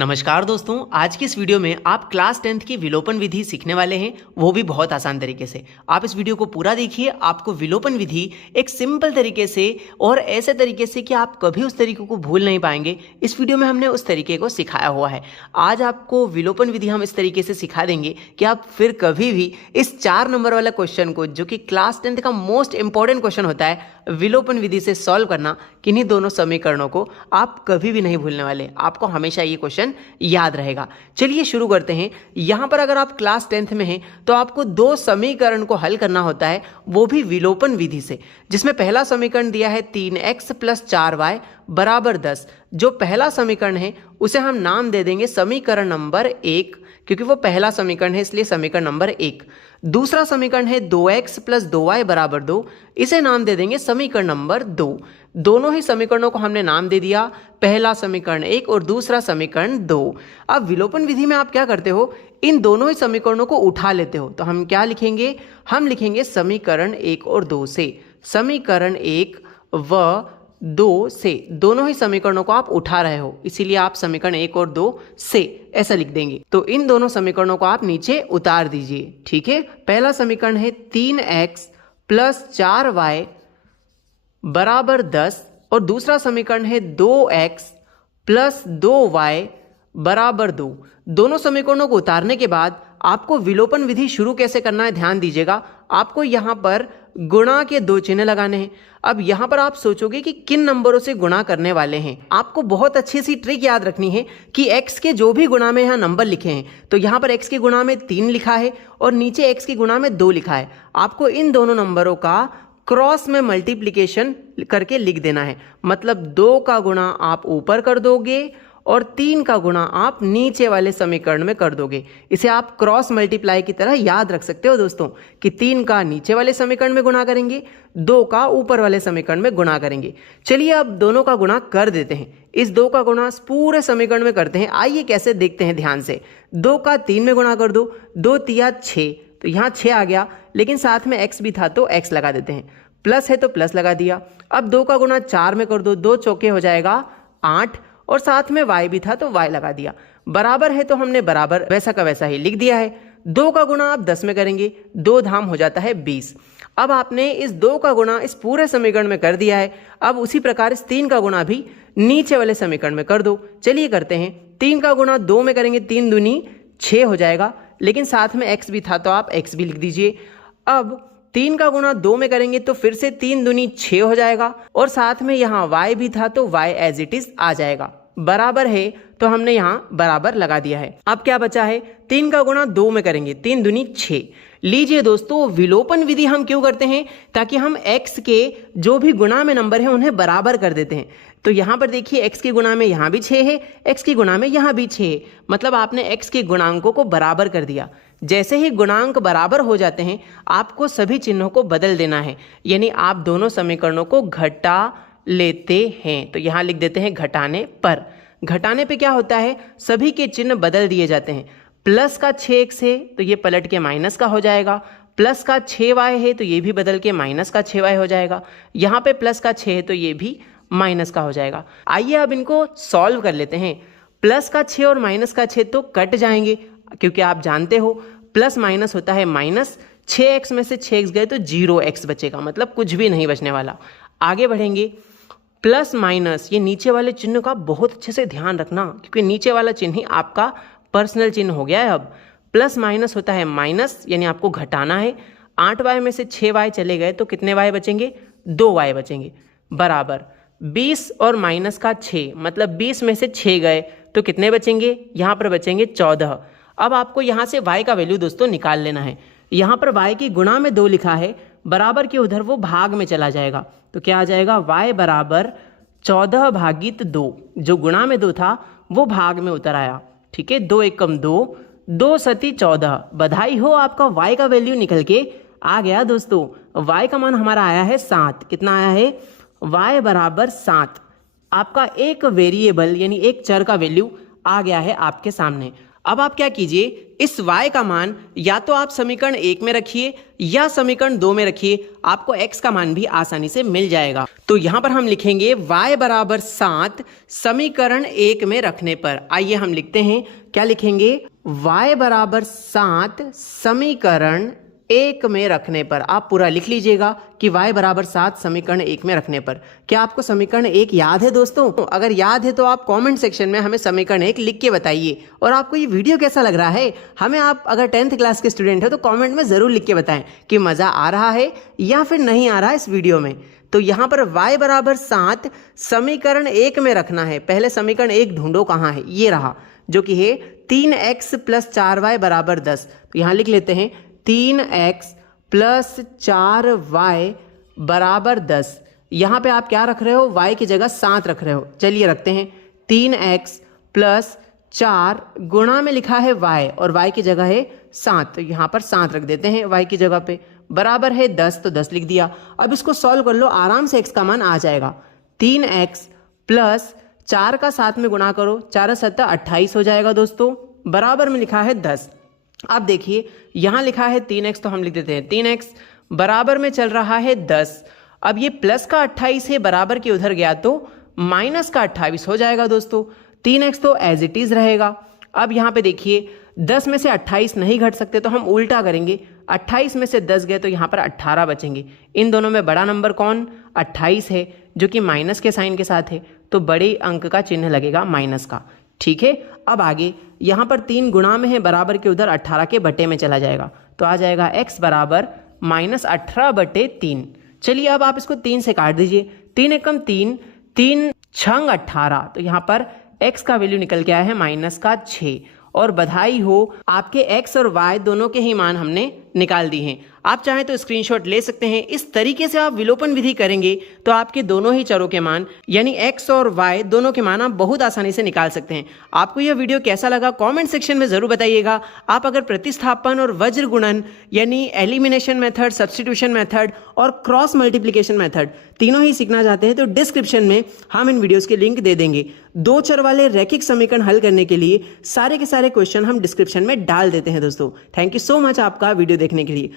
नमस्कार दोस्तों, आज की इस वीडियो में आप क्लास 10th की विलोपन विधि सीखने वाले हैं, वो भी बहुत आसान तरीके से। आप इस वीडियो को पूरा देखिए, आपको विलोपन विधि एक सिंपल तरीके से और ऐसे तरीके से कि आप कभी उस तरीके को भूल नहीं पाएंगे। इस वीडियो में हमने उस तरीके को सिखाया हुआ है। आज आपको विलोपन विधि हम इस तरीके से सिखा देंगे कि आप फिर कभी भी इस 4 नंबर वाला क्वेश्चन को, जो कि क्लास 10th का मोस्ट इंपॉर्टेंट क्वेश्चन होता है, विलोपन विधि से सॉल्व करना, किन्हीं दोनों समीकरणों को आप कभी भी नहीं भूलने वाले। आपको हमेशा ये क्वेश्चन याद रहेगा। चलिए शुरू करते हैं। यहां पर अगर आप क्लास 10th में हैं तो आपको 2 समीकरण को हल करना होता है, वो भी विलोपन विधि से, जिसमें पहला समीकरण दिया है 3x + 4y = 10। जो पहला समीकरण है उसे हम नाम दे देंगे समीकरण नंबर 1, क्योंकि वो पहला समीकरण है, इसलिए समीकरण नंबर 1। दूसरा समीकरण है 2x + 2y = 2, इसे नाम दे देंगे समीकरण नंबर 2। दोनों ही समीकरणों को हमने नाम दे दिया, पहला समीकरण 1 और दूसरा समीकरण 2। अब विलोपन विधि में आप क्या करते हो, इन दोनों ही समीकरणों को उठा लेते हो। तो हम क्या लिखेंगे, हम लिखेंगे समीकरण 1 और 2 से, समीकरण 1 व 2 से, दोनों ही समीकरणों को आप उठा रहे हो, इसीलिए आप समीकरण 1 और 2 से ऐसा लिख देंगे। तो इन दोनों समीकरणों को आप नीचे उतार दीजिए। ठीक है, पहला समीकरण है 3x + 4y = 10 और दूसरा समीकरण है 2x + 2y = 2। दोनों समीकरणों को उतारने के बाद आपको विलोपन विधि शुरू कैसे करना है, ध्यान दीजिएगा। आपको यहां पर गुणा के 2 चिन्ह लगाने हैं। अब यहां पर आप सोचोगे कि किन नंबरों से गुणा करने वाले हैं। आपको बहुत अच्छी सी ट्रिक याद रखनी है कि x के जो भी गुणा में यहां नंबर लिखे हैं, तो यहां पर x के गुणा में 3 लिखा है और नीचे x के गुणा में 2 लिखा है। आपको इन दोनों नंबरों का क्रॉस में मल्टीप्लिकेशन करके लिख देना है। मतलब 2 का गुणा आप ऊपर कर दोगे और 3 का गुणा आप नीचे वाले समीकरण में कर दोगे। इसे आप क्रॉस मल्टीप्लाई की तरह याद रख सकते हो दोस्तों, कि 3 का नीचे वाले समीकरण में गुणा करेंगे, 2 का ऊपर वाले समीकरण में गुणा करेंगे। चलिए अब दोनों का गुणा कर देते हैं। इस 2 का गुणा पूरे समीकरण में करते हैं। आइए कैसे देखते हैं ध्यान से। 2 का 3 में गुणा कर दो, 2 तिया 6, तो यहाँ 6 आ गया, लेकिन साथ में x भी था तो x लगा देते हैं। प्लस है तो प्लस लगा दिया। अब 2 का गुणा 4 में कर दो, 2 चौके हो जाएगा 8, और साथ में y भी था तो y लगा दिया। बराबर है तो हमने बराबर वैसा का वैसा ही लिख दिया है। 2 का गुणा आप 10 में करेंगे, 2 धाम हो जाता है 20। अब आपने इस 2 का गुणा इस पूरे समीकरण में कर दिया है। अब उसी प्रकार इस 3 का गुणा भी नीचे वाले समीकरण में कर दो। चलिए करते हैं। 3 का गुणा 2 में करेंगे, 3 दूनी 6 हो जाएगा, लेकिन साथ में x भी था तो आप x भी लिख दीजिए। अब 3 का गुणा 2 में करेंगे तो फिर से 3 दूनी 6 हो जाएगा, और साथ में यहाँ y भी था तो y एज इट इज आ जाएगा। बराबर है तो हमने यहाँ बराबर लगा दिया है। अब क्या बचा है, 3 का गुणा 2 में करेंगे, 3 दूनी 6। लीजिए दोस्तों, विलोपन विधि हम क्यों करते हैं, ताकि हम x के जो भी गुणा में नंबर है उन्हें बराबर कर देते हैं। तो यहाँ पर देखिए, x के गुणा में यहाँ भी 6 है, x के गुणा में यहाँ भी 6 है, मतलब आपने x के गुणांकों को बराबर कर दिया। जैसे ही गुणांक बराबर हो जाते हैं, आपको सभी चिन्हों को बदल देना है, यानी आप दोनों समीकरणों को घटा लेते हैं। तो यहाँ लिख देते हैं घटाने पर। घटाने पे क्या होता है, सभी के चिन्ह बदल दिए जाते हैं। प्लस का 6x है तो ये पलट के माइनस का हो जाएगा, प्लस का 6y है तो ये भी बदल के माइनस का 6y हो जाएगा, यहाँ पे प्लस का 6 है तो ये भी माइनस का हो जाएगा। आइए अब इनको सॉल्व कर लेते हैं। प्लस का 6 और माइनस का 6 तो कट जाएंगे, क्योंकि आप जानते हो प्लस माइनस होता है माइनस। 6x में से 6x गए तो 0x बचेगा, मतलब कुछ भी नहीं बचने वाला। आगे बढ़ेंगे। प्लस माइनस, ये नीचे वाले चिन्ह का बहुत अच्छे से ध्यान रखना, क्योंकि नीचे वाला चिन्ह ही आपका पर्सनल चिन्ह हो गया है। अब प्लस माइनस होता है माइनस, यानी आपको घटाना है। 8y में से 6y चले गए तो कितने y बचेंगे, 2y बचेंगे। बराबर 20 और माइनस का 6, मतलब 20 में से 6 गए तो कितने बचेंगे, यहाँ पर बचेंगे 14। अब आपको यहाँ से y का वैल्यू दोस्तों निकाल लेना है। यहाँ पर y की गुणा में 2 लिखा है, बराबर के उधर वो भाग में चला जाएगा, तो क्या आ जाएगा, y = 14/2। जो गुणा में 2 था वो भाग में उतर आया। ठीक है, 2 एकम 2, 2 सती 14। बधाई हो, आपका y का वैल्यू निकल के आ गया दोस्तों। y का मान हमारा आया है 7। कितना आया है, y = 7। आपका एक वेरिएबल यानी एक चर का वैल्यू आ गया है आपके सामने। अब आप क्या कीजिए, इस y का मान या तो आप समीकरण 1 में रखिए या समीकरण 2 में रखिए, आपको x का मान भी आसानी से मिल जाएगा। तो यहां पर हम लिखेंगे y बराबर 7 समीकरण 1 में रखने पर। आइए हम लिखते हैं, क्या लिखेंगे, y बराबर 7 समीकरण 1 में रखने पर। आप पूरा लिख लीजिएगा कि y बराबर 7 समीकरण 1 में रखने पर। क्या आपको समीकरण 1 याद है दोस्तों? अगर याद है तो आप कमेंट सेक्शन में हमें समीकरण 1 लिख के बताइए। और आपको ये वीडियो कैसा लग रहा है, हमें आप अगर 10th क्लास के स्टूडेंट है तो कमेंट में ज़रूर लिख के बताएं कि मज़ा आ रहा है या फिर नहीं आ रहा है इस वीडियो में। तो यहाँ पर y बराबर 7 समीकरण 1 में रखना है। पहले समीकरण 1 ढूंढो, कहाँ है, ये रहा, जो कि है 3x + 4y बराबर 10। तो यहाँ लिख लेते हैं 3x + 4y बराबर 10। यहाँ पे आप क्या रख रहे हो, y की जगह 7 रख रहे हो। चलिए रखते हैं 3x + 4 गुणा में लिखा है y और y की जगह है 7, तो यहाँ पर 7 रख देते हैं y की जगह पे, बराबर है 10, तो 10 लिख दिया। अब इसको सॉल्व कर लो, आराम से x का मान आ जाएगा। 3x + 4 का 7 में गुणा करो, 4 × 7 = 28 हो जाएगा दोस्तों, बराबर में लिखा है 10। अब देखिए यहाँ लिखा है 3x, तो हम लिख देते हैं 3x, बराबर में चल रहा है 10। अब ये प्लस का 28 है, बराबर के उधर गया तो माइनस का 28 हो जाएगा दोस्तों। 3x तो एज इट इज रहेगा। अब यहाँ पे देखिए 10 में से 28 नहीं घट सकते, तो हम उल्टा करेंगे, 28 में से 10 गए तो यहाँ पर 18 बचेंगे। इन दोनों में बड़ा नंबर कौन, 28 है, जो कि माइनस के साइन के साथ है, तो बड़े अंक का चिन्ह लगेगा माइनस का। ठीक है, अब आगे यहाँ पर 3 गुणा में है, बराबर के उधर 18 के बटे में चला जाएगा, तो आ जाएगा x बराबर -18/3। चलिए अब आप इसको 3 से काट दीजिए, 3 एकम 3, 3 छंग 18, तो यहाँ पर x का वैल्यू निकल के आया है -6। और बधाई हो, आपके x और y दोनों के ही मान हमने निकाल दी हैं। आप चाहें तो स्क्रीनशॉट ले सकते हैं। इस तरीके से आप विलोपन विधि करेंगे तो आपके दोनों ही चरों के मान यानी x और y दोनों के मान आप बहुत आसानी से निकाल सकते हैं। आपको यह वीडियो कैसा लगा कमेंट सेक्शन में ज़रूर बताइएगा। आप अगर प्रतिस्थापन और वज्र गुणन यानी एलिमिनेशन मेथड, सब्स्टिट्यूशन मेथड और क्रॉस मल्टीप्लिकेशन मेथड तीनों ही सीखना चाहते हैं तो डिस्क्रिप्शन में हम इन वीडियोज़ के लिंक दे देंगे। 2 चर वाले रैखिक समीकरण हल करने के लिए सारे के सारे क्वेश्चन हम डिस्क्रिप्शन में डाल देते हैं दोस्तों। थैंक यू सो मच आपका वीडियो देखने के लिए।